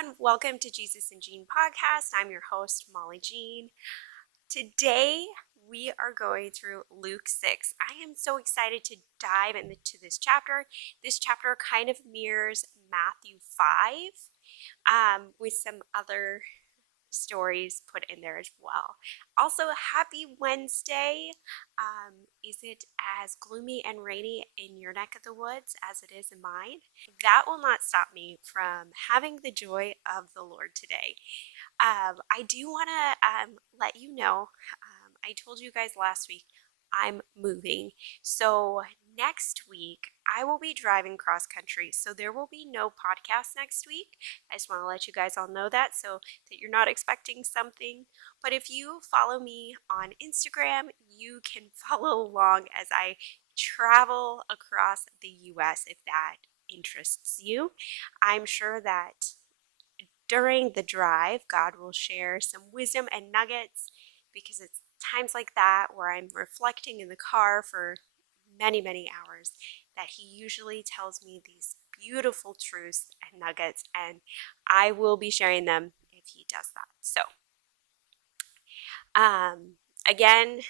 everyone. Welcome to Jesus and Jean podcast. I'm your host, Molly Jean. Today, we are going through Luke 6. I am so excited to dive into this chapter. This chapter kind of mirrors Matthew 5 with some other stories put in there as well. Also, happy Wednesday. Is it as gloomy and rainy in your neck of the woods as it is in mine? That will not stop me from having the joy of the Lord today. I do want to let you know, I told you guys last week I'm moving. So next week I will be driving cross country. So there will be no podcast next week. I just want to let you guys all know that so that you're not expecting something. But if you follow me on Instagram, you can follow along as I travel across the US if that interests you. I'm sure that during the drive, God will share some wisdom and nuggets because it's times like that where I'm reflecting in the car for many, many hours that He usually tells me these beautiful truths and nuggets, and I will be sharing them if He does that. So, again,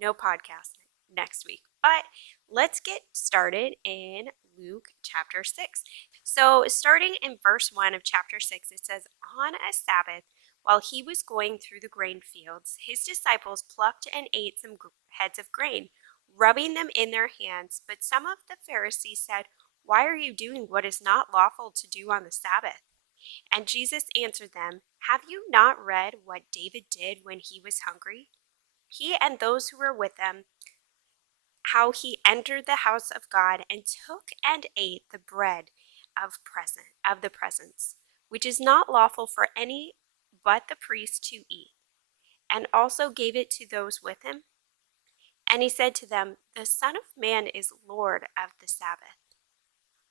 no podcast next week, but let's get started in Luke chapter 6. So, starting in verse 1 of chapter 6, it says, "On a Sabbath, while he was going through the grain fields, his disciples plucked and ate some heads of grain, rubbing them in their hands. But some of the Pharisees said, 'Why are you doing what is not lawful to do on the Sabbath?' And Jesus answered them, 'Have you not read what David did when he was hungry? He and those who were with him, how he entered the house of God and took and ate the bread of the presence, which is not lawful for any but the priest to eat, and also gave it to those with him. And he said to them, The Son of Man is Lord of the Sabbath.'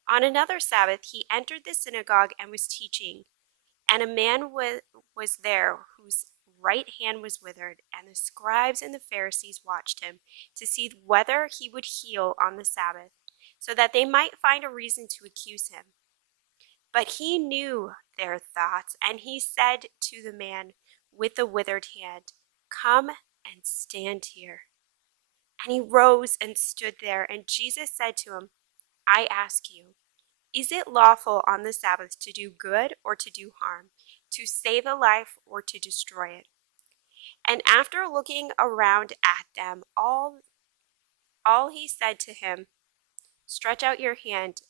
On another Sabbath he entered the synagogue and was teaching, and a man was there whose right hand was withered, and the scribes and the Pharisees watched him to see whether he would heal on the Sabbath, so that they might find a reason to accuse him. But he knew their thoughts, and he said to the man with the withered hand, 'Come and stand here.' And he rose and stood there, and Jesus said to him, 'I ask you, is it lawful on the Sabbath to do good or to do harm, to save a life or to destroy it?' And after looking around at them all he said to him, 'Stretch out your hand.'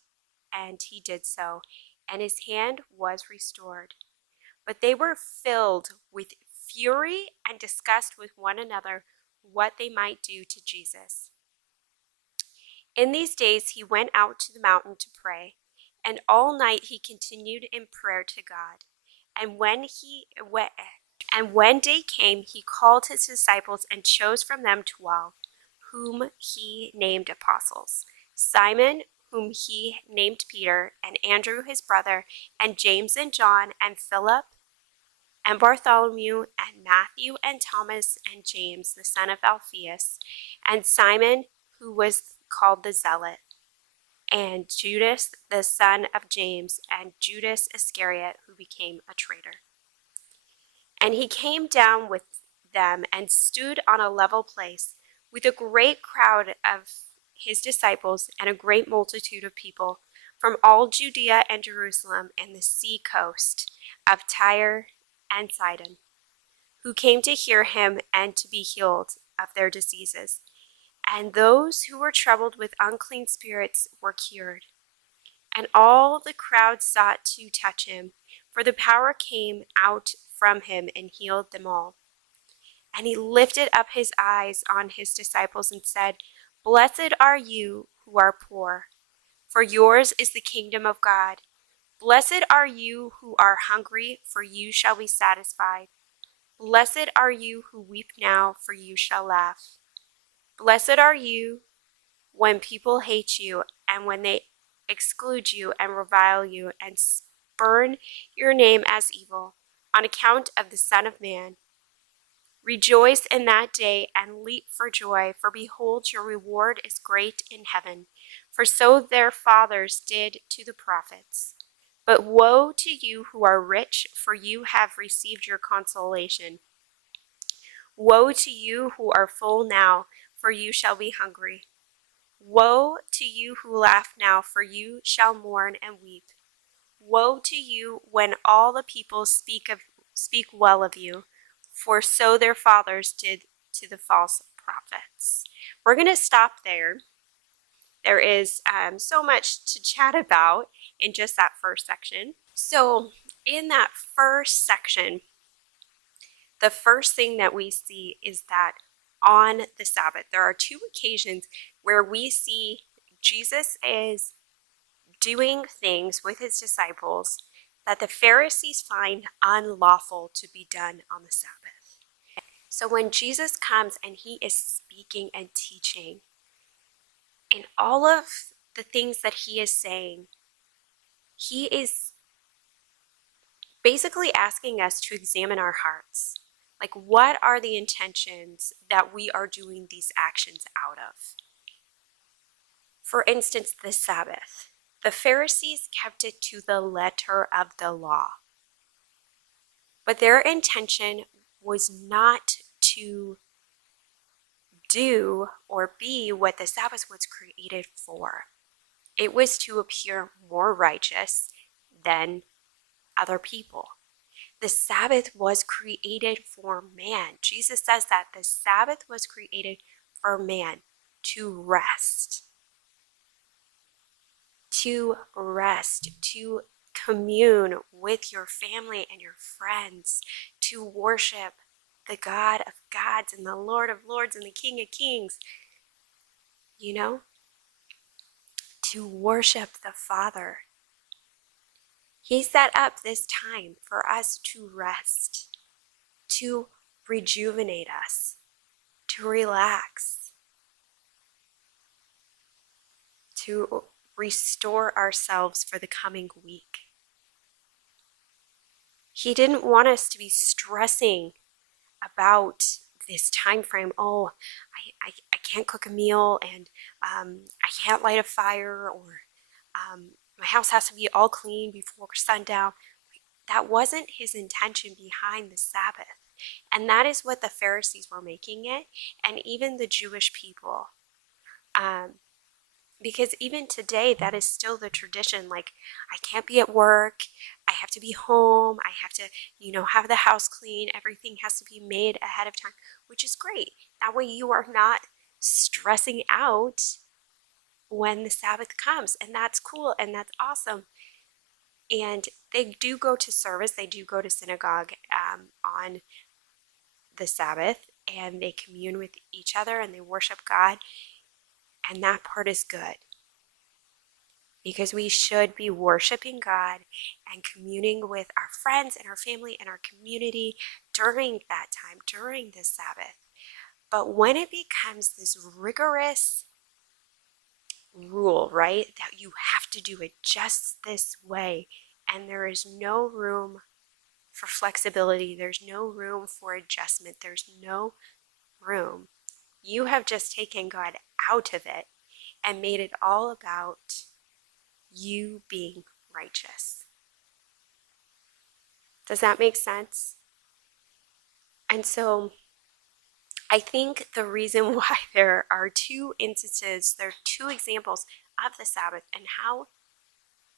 And he did so, and his hand was restored. But they were filled with fury and discussed with one another what they might do to Jesus. In these days he went out to the mountain to pray, and all night he continued in prayer to God. And when day came, he called his disciples and chose from them 12, whom he named apostles: Simon, whom he named Peter, and Andrew his brother, and James and John, and Philip, and Bartholomew, and Matthew, and Thomas, and James the son of Alphaeus, and Simon, who was called the Zealot, and Judas the son of James, and Judas Iscariot, who became a traitor. And he came down with them and stood on a level place with a great crowd of his disciples and a great multitude of people from all Judea and Jerusalem and the sea coast of Tyre and Sidon, who came to hear him and to be healed of their diseases. And those who were troubled with unclean spirits were cured. And all the crowd sought to touch him, for the power came out from him and healed them all. And he lifted up his eyes on his disciples and said, 'Blessed are you who are poor, for yours is the kingdom of God. Blessed are you who are hungry, for you shall be satisfied. Blessed are you who weep now, for you shall laugh. Blessed are you when people hate you, and when they exclude you and revile you and spurn your name as evil, on account of the Son of Man. Rejoice in that day and leap for joy, for behold, your reward is great in heaven. For so their fathers did to the prophets. But woe to you who are rich, for you have received your consolation. Woe to you who are full now, for you shall be hungry. Woe to you who laugh now, for you shall mourn and weep. Woe to you when all the people speak well of you, for so their fathers did to the false prophets. We're going to stop there. There is so much to chat about in just that first section. So in that first section, the first thing that we see is that on the Sabbath, there are two occasions where we see Jesus is doing things with his disciples that the Pharisees find unlawful to be done on the Sabbath. So when Jesus comes and he is speaking and teaching, in all of the things that he is saying, he is basically asking us to examine our hearts. Like, what are the intentions that we are doing these actions out of? For instance, the Sabbath. The Pharisees kept it to the letter of the law. But their intention was not to do or be what the Sabbath was created for. It was to appear more righteous than other people. The Sabbath was created for man. Jesus says that the Sabbath was created for man to rest. To rest, to commune with your family and your friends, to worship the God of gods and the Lord of lords and the King of kings, to worship the Father. He set up this time for us to rest, to rejuvenate us, to relax, to restore ourselves for the coming week. He didn't want us to be stressing about this time frame. Oh, I can't cook a meal, and I can't light a fire, or my house has to be all clean before sundown. That wasn't his intention behind the Sabbath. And that is what the Pharisees were making it, and even the Jewish people. Because even today, that is still the tradition. Like, I can't be at work. I have to be home. I have to, have the house clean. Everything has to be made ahead of time, which is great. That way you are not stressing out when the Sabbath comes. And that's cool and that's awesome. And they do go to service. They do go to synagogue on the Sabbath, and they commune with each other and they worship God. And that part is good, because we should be worshiping God and communing with our friends and our family and our community during that time, during the Sabbath. But when it becomes this rigorous rule, right, that you have to do it just this way, and there is no room for flexibility, there's no room for adjustment, there's no room, you have just taken God out of it and made it all about you being righteous. Does that make sense? And so I think the reason why there are two instances, there are two examples of the Sabbath and how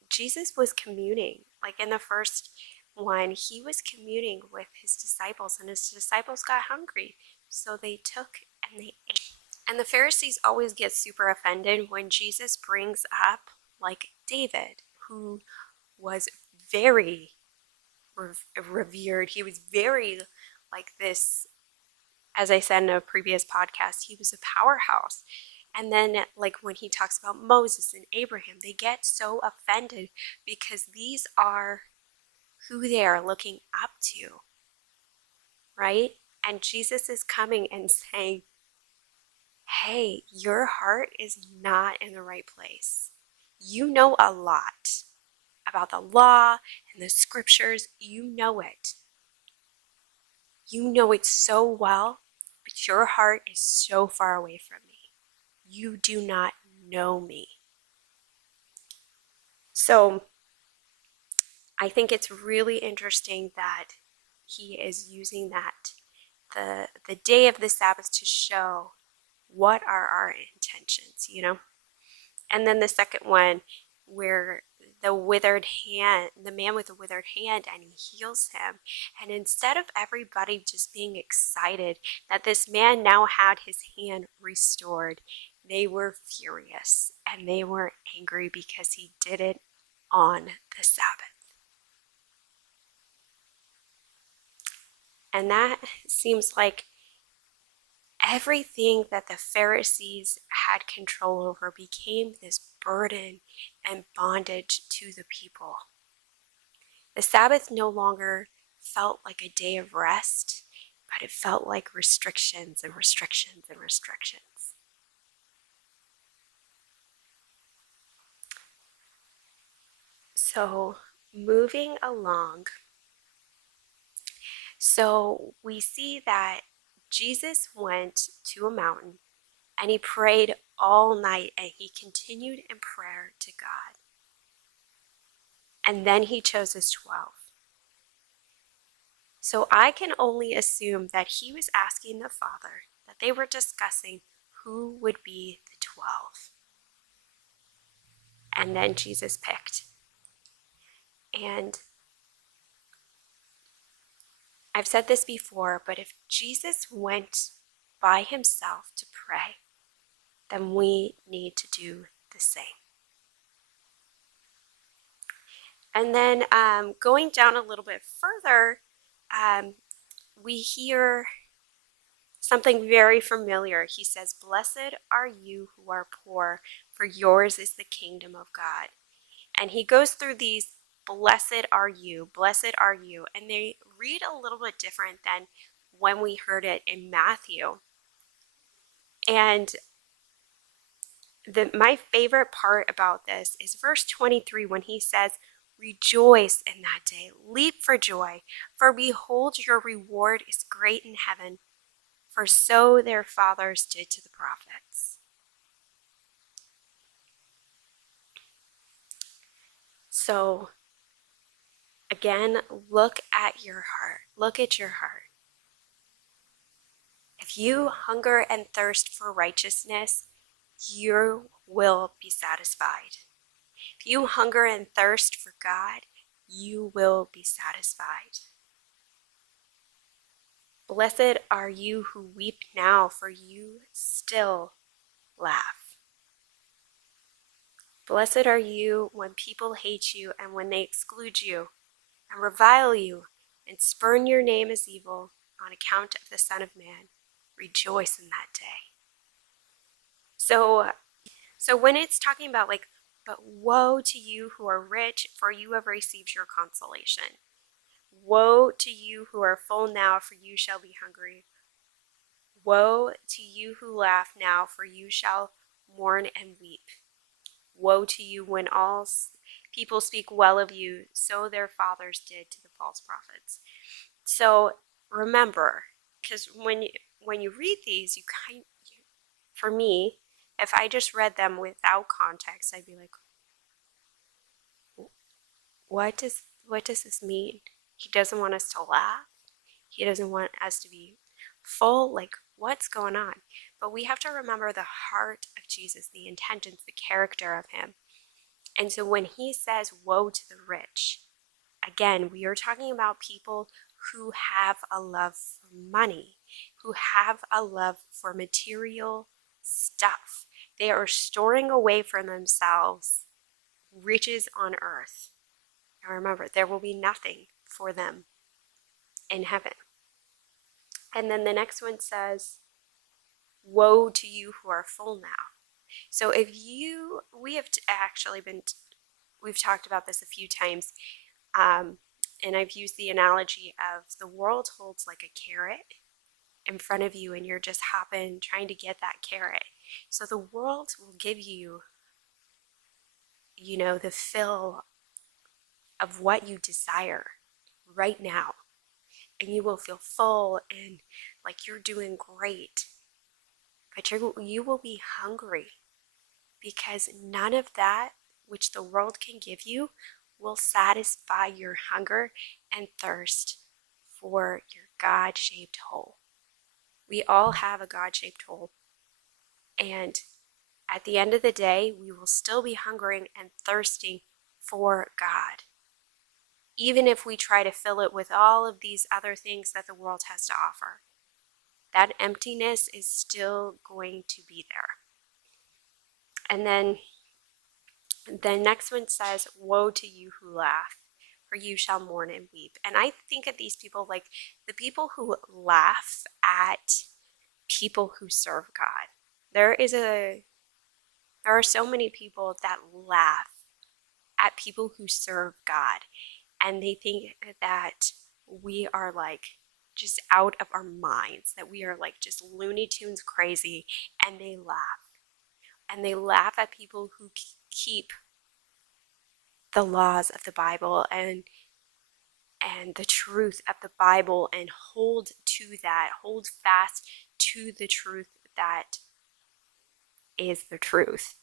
Jesus was communing. Like in the first one, he was communing with his disciples, and his disciples got hungry, so they took and they ate. And the Pharisees always get super offended when Jesus brings up like David, who was very revered. He was very like this, as I said in a previous podcast, he was a powerhouse. And then like when he talks about Moses and Abraham, they get so offended because these are who they are looking up to, right? And Jesus is coming and saying, hey, your heart is not in the right place. You know a lot about the law and the scriptures. You know it. You know it so well, but your heart is so far away from me. You do not know me. So I think it's really interesting that he is using that, the day of the Sabbath, to show what are our intentions, you know? And then the second one, where the man with the withered hand, and he heals him. And instead of everybody just being excited that this man now had his hand restored, they were furious and they were angry because he did it on the Sabbath. And that seems like everything that the Pharisees had control over became this burden and bondage to the people. The Sabbath no longer felt like a day of rest, but it felt like restrictions and restrictions and restrictions. So, moving along, so we see that Jesus went to a mountain and he prayed all night, and he continued in prayer to God. And then he chose his 12. So I can only assume that he was asking the Father, that they were discussing who would be the 12. And then Jesus picked. And I've said this before, but if Jesus went by himself to pray, then we need to do the same. And then going down a little bit further, we hear something very familiar. He says, "Blessed are you who are poor, for yours is the kingdom of God." And he goes through these, blessed are you, and they read a little bit different than when we heard it in Matthew. And my favorite part about this is verse 23, when he says, "Rejoice in that day, leap for joy, for behold, your reward is great in heaven, for so their fathers did to the prophets." So, again, look at your heart. Look at your heart. If you hunger and thirst for righteousness, you will be satisfied. If you hunger and thirst for God, you will be satisfied. Blessed are you who weep now, for you still laugh. Blessed are you when people hate you and when they exclude you and revile you and spurn your name as evil on account of the Son of Man. Rejoice in that day. So when it's talking about like, but woe to you who are rich, for you have received your consolation. Woe to you who are full now, for you shall be hungry. Woe to you who laugh now, for you shall mourn and weep. Woe to you when all people speak well of you, so their fathers did to the false prophets. So remember, because when you read these, for me, if I just read them without context, I'd be like, what does this mean? He doesn't want us to laugh. He doesn't want us to be full. Like, what's going on? But we have to remember the heart of Jesus, the intentions, the character of him. And so when he says, woe to the rich, again, we are talking about people who have a love for money, who have a love for material stuff. They are storing away for themselves riches on earth. Now remember, there will be nothing for them in heaven. And then the next one says, woe to you who are full now. So we've talked about this a few times, and I've used the analogy of the world holds like a carrot in front of you, and you're just trying to get that carrot. So the world will give you, the fill of what you desire right now, and you will feel full and like you're doing great. But you will be hungry, because none of that which the world can give you will satisfy your hunger and thirst for your God-shaped hole. We all have a God-shaped hole. And at the end of the day, we will still be hungering and thirsting for God, even if we try to fill it with all of these other things that the world has to offer. That emptiness is still going to be there. And then the next one says, woe to you who laugh, for you shall mourn and weep. And I think of these people like the people who laugh at people who serve God. There are so many people that laugh at people who serve God, and they think that we are like just out of our minds, that we are like just Looney Tunes crazy, and they laugh. And they laugh at people who keep the laws of the Bible and the truth of the Bible and hold fast to the truth that is the truth.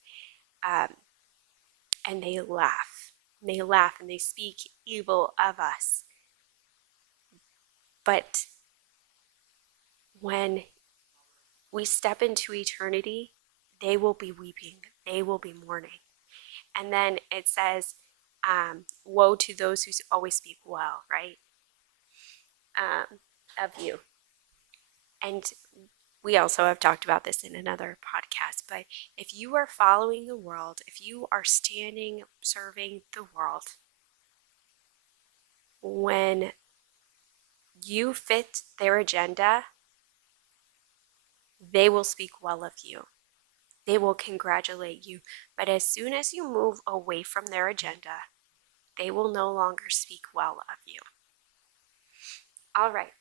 And they laugh. They laugh and they speak evil of us. But when we step into eternity, they will be weeping. They will be mourning. And then it says, woe to those who always speak well, right? Of you. And we also have talked about this in another podcast, but if you are following the world, if you are standing, serving the world, when you fit their agenda, they will speak well of you. They will congratulate you. But as soon as you move away from their agenda, they will no longer speak well of you. All right.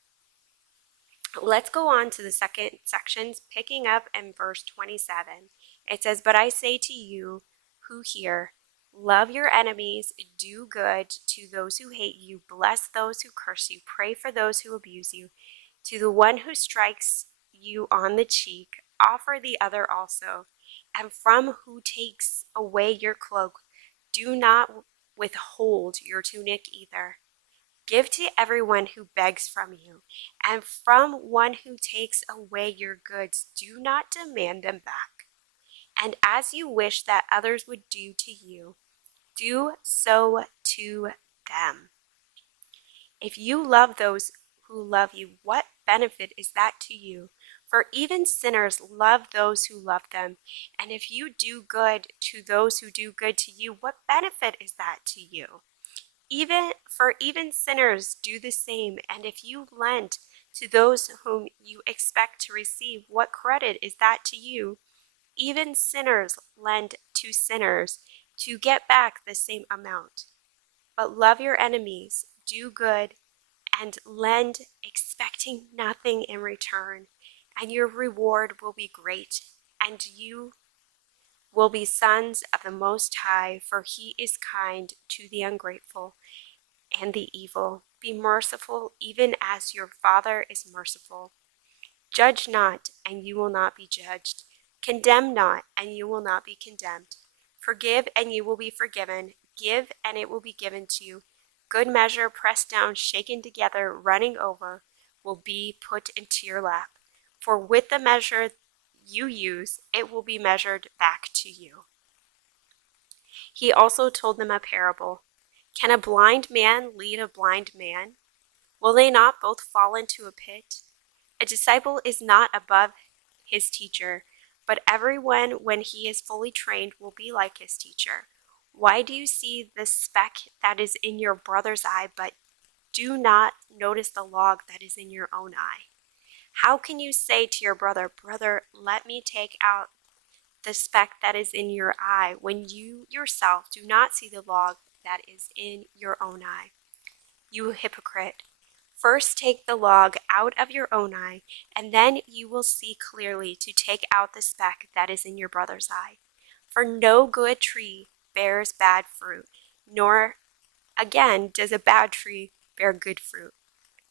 Let's go on to the second section, picking up in verse 27. It says, but I say to you who hear, love your enemies, do good to those who hate you, bless those who curse you, pray for those who abuse you. To the one who strikes you on the cheek, offer the other also. And from who takes away your cloak, do not withhold your tunic either. Give to everyone who begs from you, and from one who takes away your goods, do not demand them back. And as you wish that others would do to you, do so to them. If you love those who love you, what benefit is that to you? For even sinners love those who love them. And if you do good to those who do good to you, what benefit is that to you? Even sinners do the same, and if you lend to those whom you expect to receive, what credit is that to you? Even sinners lend to sinners to get back the same amount. But love your enemies, do good, and lend, expecting nothing in return, and your reward will be great, and you will be sons of the Most High, for he is kind to the ungrateful and the evil. Be merciful, even as your Father is merciful. Judge not, and you will not be judged. Condemn not, and you will not be condemned. Forgive, and you will be forgiven. Give, and it will be given to you. Good measure, pressed down, shaken together, running over, will be put into your lap. For with the measure you use, it will be measured back to you. He also told them a parable. Can a blind man lead a blind man? Will they not both fall into a pit? A disciple is not above his teacher, but everyone, when he is fully trained, will be like his teacher. Why do you see the speck that is in your brother's eye, but do not notice the log that is in your own eye? How can you say to your brother, brother, let me take out the speck that is in your eye, when you yourself do not see the log that is in your own eye? You hypocrite! First take the log out of your own eye, and then you will see clearly to take out the speck that is in your brother's eye. For no good tree bears bad fruit, nor again does a bad tree bear good fruit.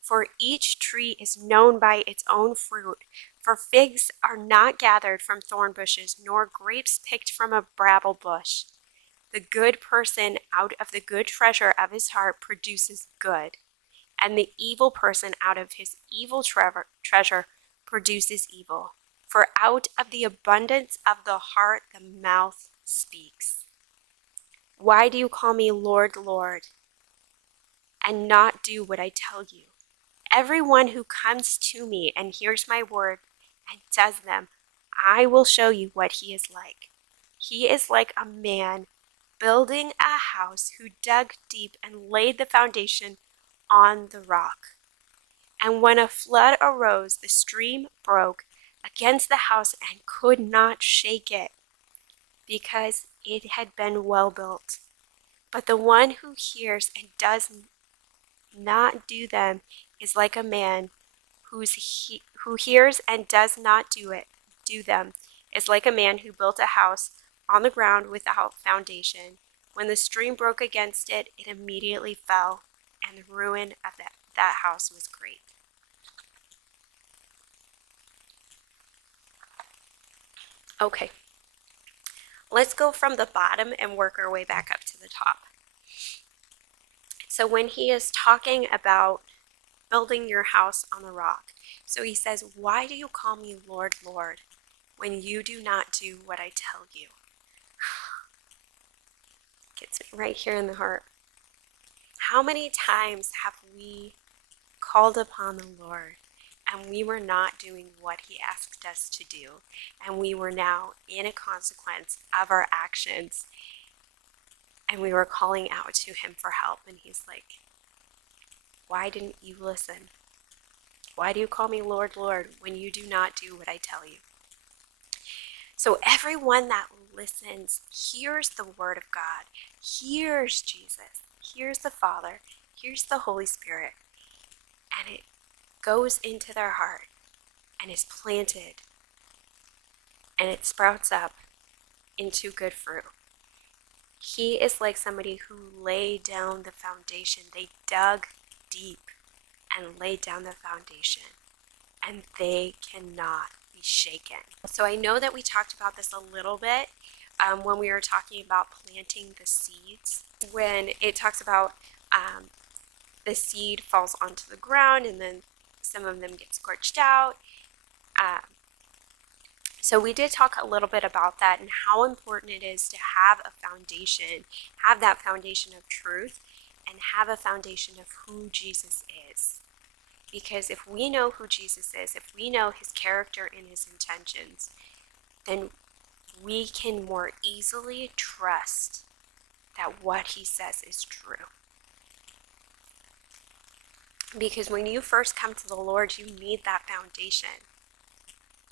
For each tree is known by its own fruit. For figs are not gathered from thorn bushes, nor grapes picked from a bramble bush. The good person out of the good treasure of his heart produces good, and the evil person out of his evil treasure produces evil. For out of the abundance of the heart the mouth speaks. Why do you call me Lord, Lord, and not do what I tell you? Everyone who comes to me and hears my word and does them, I will show you what he is like. He is like a man building a house who dug deep and laid the foundation on the rock. And when a flood arose, the stream broke against the house and could not shake it, because it had been well built. But the one who hears and does not do them is like a man who hears and does not do them is like a man who built a house on the ground without foundation. When the stream broke against it, it immediately fell, and the ruin of that house was great. Okay, let's go from the bottom and work our way back up to the top. So when he is talking about building your house on the rock, so he says, why do you call me Lord, Lord, when you do not do what I tell you? Gets me right here in the heart. How many times have we called upon the Lord and we were not doing what he asked us to do, and we were now in a consequence of our actions, and we were calling out to him for help, and he's like, why didn't you listen? Why do you call me Lord, Lord, when you do not do what I tell you? So everyone that listens hears the word of God, hears Jesus, hears the Father, hears the Holy Spirit, and it goes into their heart and is planted, and it sprouts up into good fruit. He is like somebody who laid down the foundation. They dug deep and laid down the foundation, and they cannot be shaken. So I know that we talked about this a little bit when we were talking about planting the seeds, when it talks about the seed falls onto the ground and then some of them get scorched out. So we did talk a little bit about that and how important it is to have a foundation, have that foundation of truth, and have a foundation of who Jesus is. Because if we know who Jesus is, if we know his character and his intentions, then we can more easily trust that what he says is true. Because when you first come to the Lord, you need that foundation.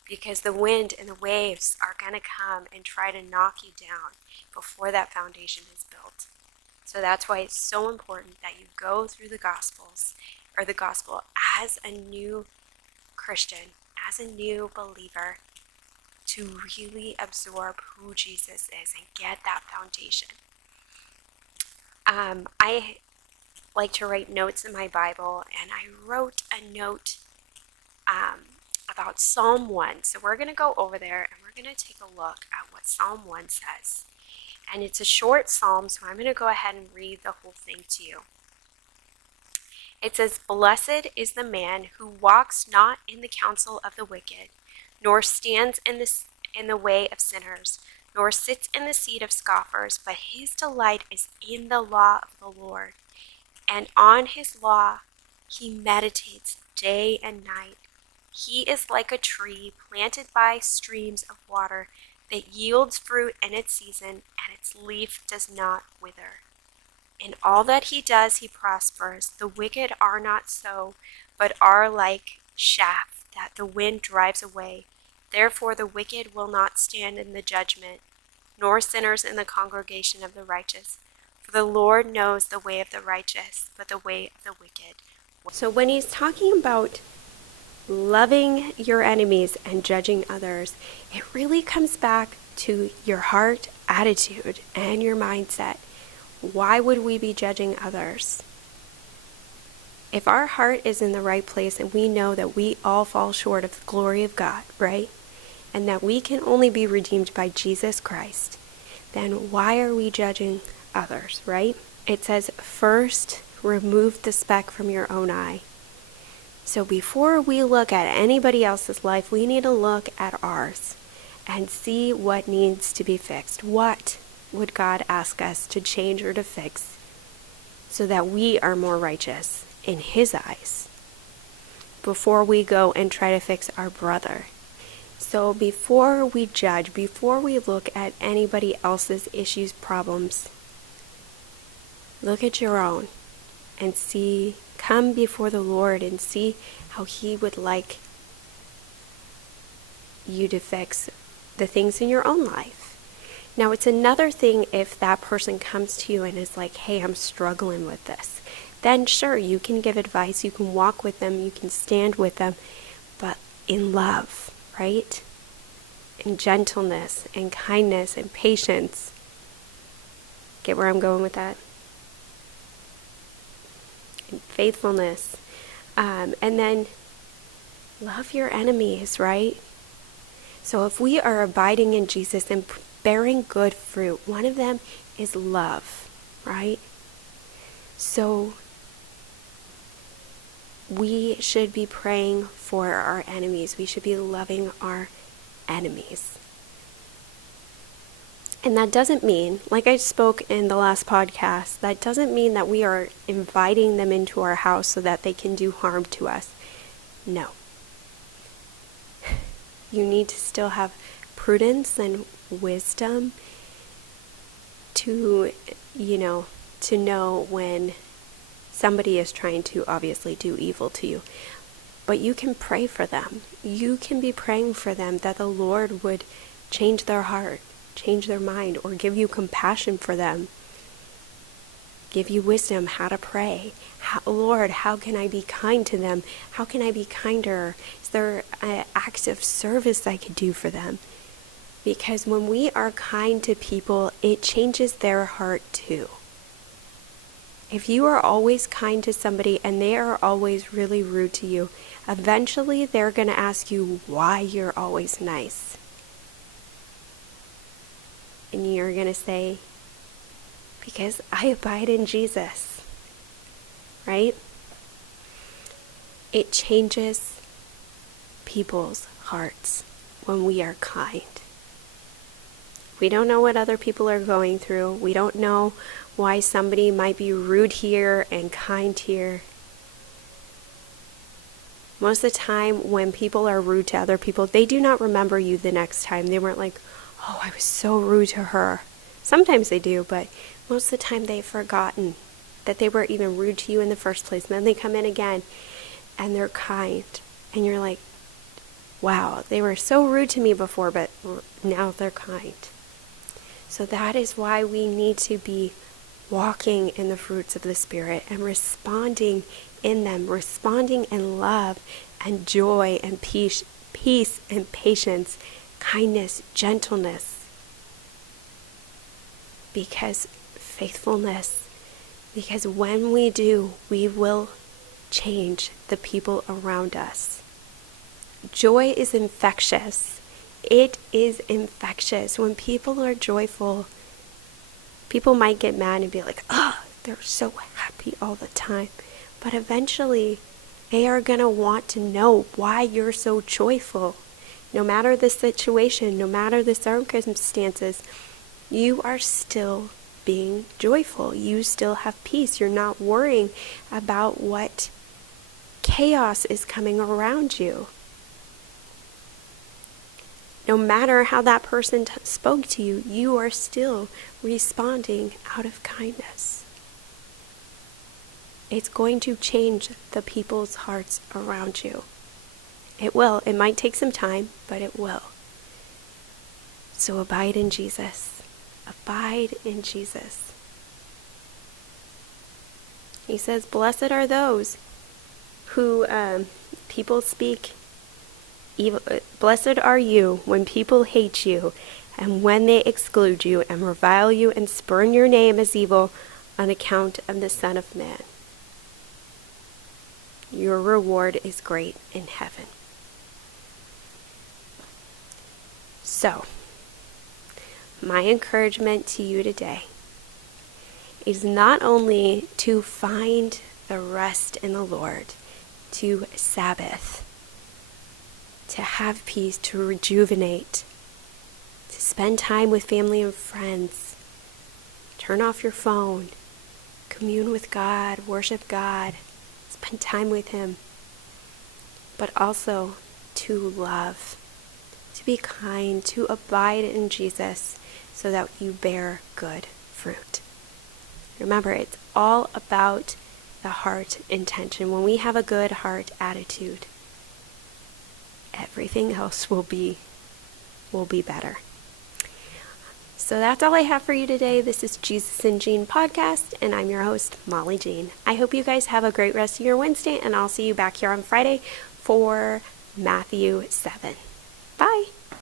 Because the wind and the waves are going to come and try to knock you down before that foundation is built. So that's why it's so important that you go through the Gospels, or the gospel, as a new Christian, as a new believer, to really absorb who Jesus is and get that foundation. I like to write notes in my Bible, and I wrote a note about Psalm 1. So we're going to go over there and we're going to take a look at what Psalm 1 says. And it's a short psalm, so I'm going to go ahead and read the whole thing to you. It says, "Blessed is the man who walks not in the counsel of the wicked, nor stands in the way of sinners, nor sits in the seat of scoffers, but his delight is in the law of the Lord. And on his law he meditates day and night. He is like a tree planted by streams of water that yields fruit in its season, and its leaf does not wither. In all that he does, he prospers. The wicked are not so, but are like chaff that the wind drives away. Therefore the wicked will not stand in the judgment, nor sinners in the congregation of the righteous. For the Lord knows the way of the righteous, but the way of the wicked." So when he's talking about loving your enemies and judging others, it really comes back to your heart attitude and your mindset. Why would we be judging others? If our heart is in the right place and we know that we all fall short of the glory of God, right? And that we can only be redeemed by Jesus Christ, then why are we judging others, right? It says, first, remove the speck from your own eye. So before we look at anybody else's life, we need to look at ours and see what needs to be fixed. What would God ask us to change or to fix so that we are more righteous in His eyes before we go and try to fix our brother? So before we judge, before we look at anybody else's issues, problems, look at your own and see, come before the Lord and see how He would like you to fix the things in your own life. Now, it's another thing if that person comes to you and is like, hey, I'm struggling with this. Then sure, you can give advice, you can walk with them, you can stand with them, but in love, right? In gentleness and kindness and patience. Get where I'm going with that? And faithfulness. And then love your enemies, right? So if we are abiding in Jesus and bearing good fruit, one of them is love, right? So we should be praying for our enemies. We should be loving our enemies. And that doesn't mean, like I spoke in the last podcast, that doesn't mean that we are inviting them into our house so that they can do harm to us. No. You need to still have prudence and wisdom to know when somebody is trying to obviously do evil to you. But you can pray for them. You can be praying for them that the Lord would change their heart, change their mind, or give you compassion for them. Give you wisdom how to pray. Lord, how can I be kind to them? How can I be kinder? Is there an act of service I could do for them? Because when we are kind to people, it changes their heart too. If you are always kind to somebody and they are always really rude to you, eventually they're going to ask you why you're always nice. And you're going to say, because I abide in Jesus, right? It changes people's hearts when we are kind. We don't know what other people are going through. We don't know why somebody might be rude here and kind here. Most of the time when people are rude to other people, they do not remember you the next time. They weren't like, oh, I was so rude to her. Sometimes they do, but most of the time they've forgotten that they were even rude to you in the first place. And then they come in again and they're kind. And you're like, wow, they were so rude to me before, but now they're kind. So that is why we need to be walking in the fruits of the Spirit and responding in them, responding in love and joy and peace and patience, kindness, gentleness. Because faithfulness, because when we do, we will change the people around us. Joy is infectious. It is infectious. When people are joyful, people might get mad and be like, oh, they're so happy all the time. But eventually, they are going to want to know why you're so joyful. No matter the situation, no matter the circumstances, you are still being joyful. You still have peace. You're not worrying about what chaos is coming around you. No matter how that person spoke to you, you are still responding out of kindness. It's going to change the people's hearts around you. It will. It might take some time, but it will. So abide in Jesus. Abide in Jesus. He says, blessed are those who people speak evil. Blessed are you when people hate you and when they exclude you and revile you and spurn your name as evil on account of the Son of Man. Your reward is great in heaven. So, my encouragement to you today is not only to find the rest in the Lord, to Sabbath, to have peace, to rejuvenate, to spend time with family and friends, turn off your phone, commune with God, worship God, spend time with Him, but also to love, to be kind, to abide in Jesus so that you bear good fruit. Remember, it's all about the heart intention. When we have a good heart attitude, everything else will be better. So that's all I have for you today. This is Jesus and Jean podcast, and I'm your host, Molly Jean. I hope you guys have a great rest of your Wednesday, and I'll see you back here on Friday for Matthew 7. Bye.